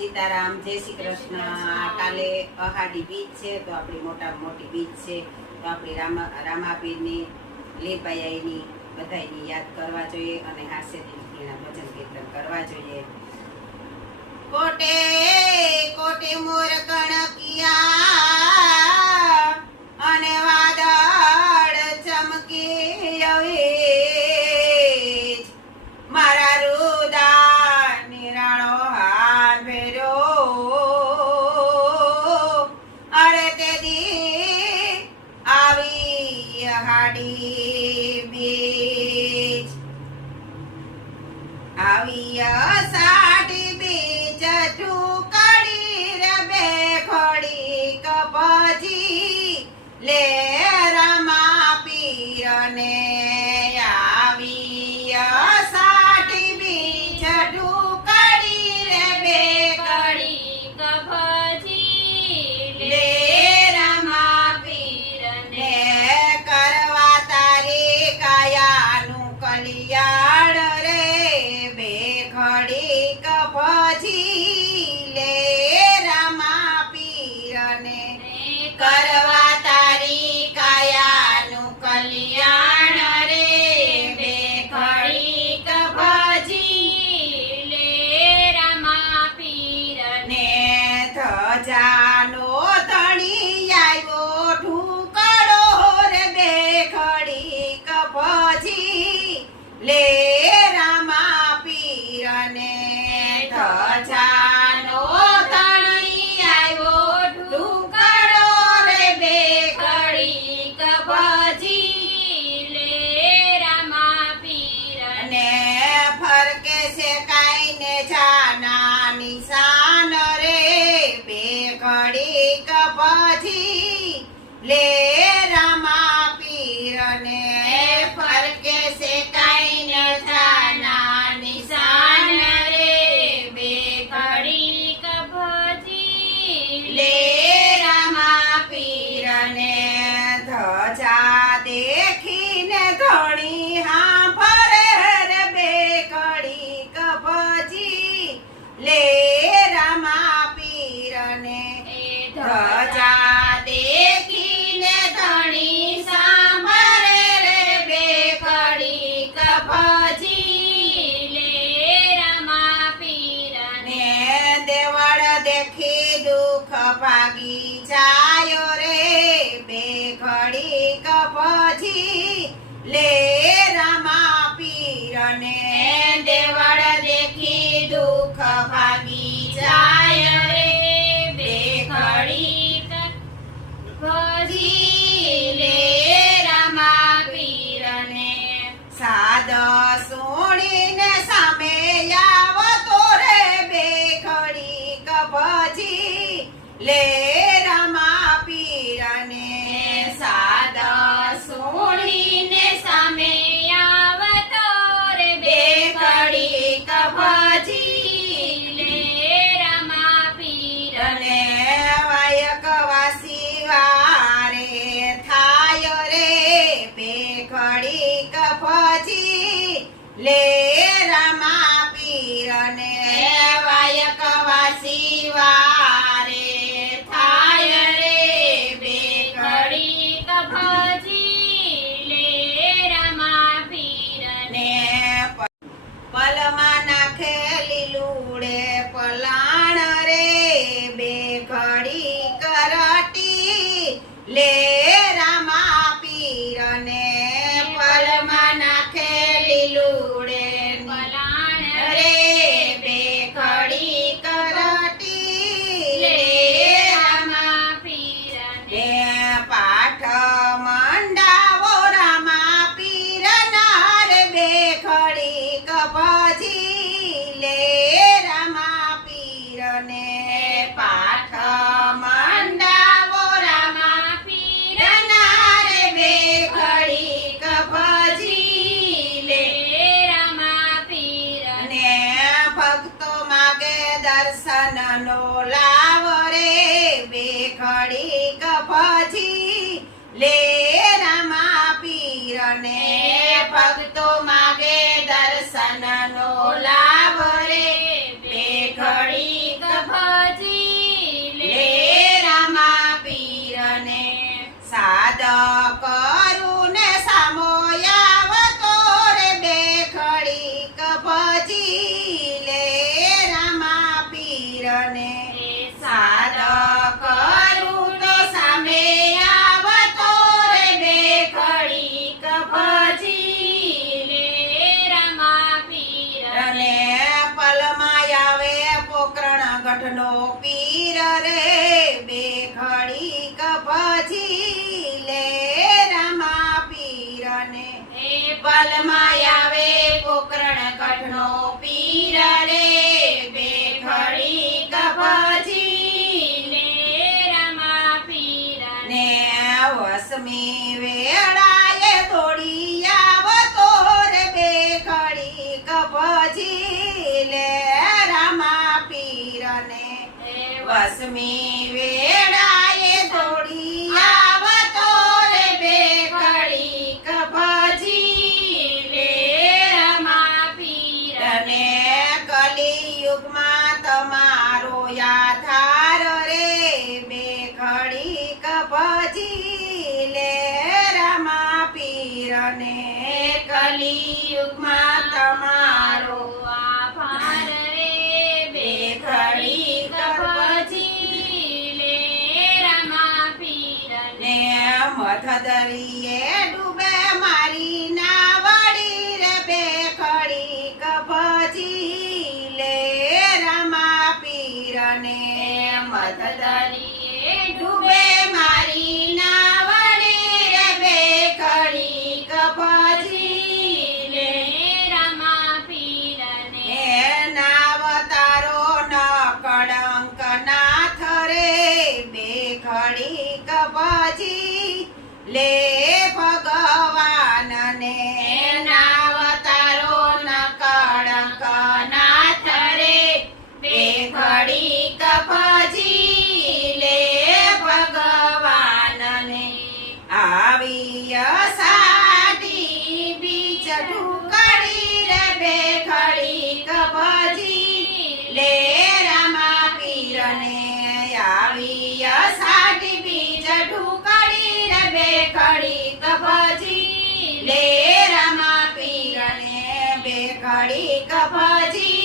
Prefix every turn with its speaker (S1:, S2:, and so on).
S1: સીતારામ, જય શ્રી કૃષ્ણ. કાલે અહાડી બીચ છે, તો આપણી મોટા મોટી બીચ છે, તો આપણી રામા, રામાપીરની લીરબાઈની બધાની યાદ કરવા જોઈએ અને હાસ્ય ભજન કીર્તન કરવા જોઈએ. બેખડી ધજાનો તણી આવ્યો ઠુકડો રે બેખડી પીરને ફરકે છે કાઈને જાના નિશાન રે બે કડી કપજી લે ભાગી જાય રે બે ઘડી પછી લે રામા પીરને દેવળ દેખી દુઃખ ભાગી લે રામા પીરને સાદા સોણીને સામે બે ઘડી કપજી અને વાયક વાસી વારે થાય રે બે કડી કભાજી લે દર્શનનો લાવ રે, બે ઘડીક પછી લે રામા પીરને ભક્તો માગે દર્શનનો લાવ રે, બે ઘડીક પછી લે રામા પીરને સાદા પલમાં આવે પોકરણ કઠણો પીર રે બેખડી પીર ને વસમી વેળાએ થોડી આવતો રે બેખડી કભજી લે રામા પીરને વસમી વેળાએ કલિયુગમાં તમારો લે કભજી ને મથદરીએ ડૂબે લે ભગવાન ને ન કળંક નાથ રે બેખડી કભજી લે ભગવાનને. આવી સાડી બીજ ઢુકડી રે બેખડી રે બેખડી કફજી લે રામા પીરને બેખડી કભજી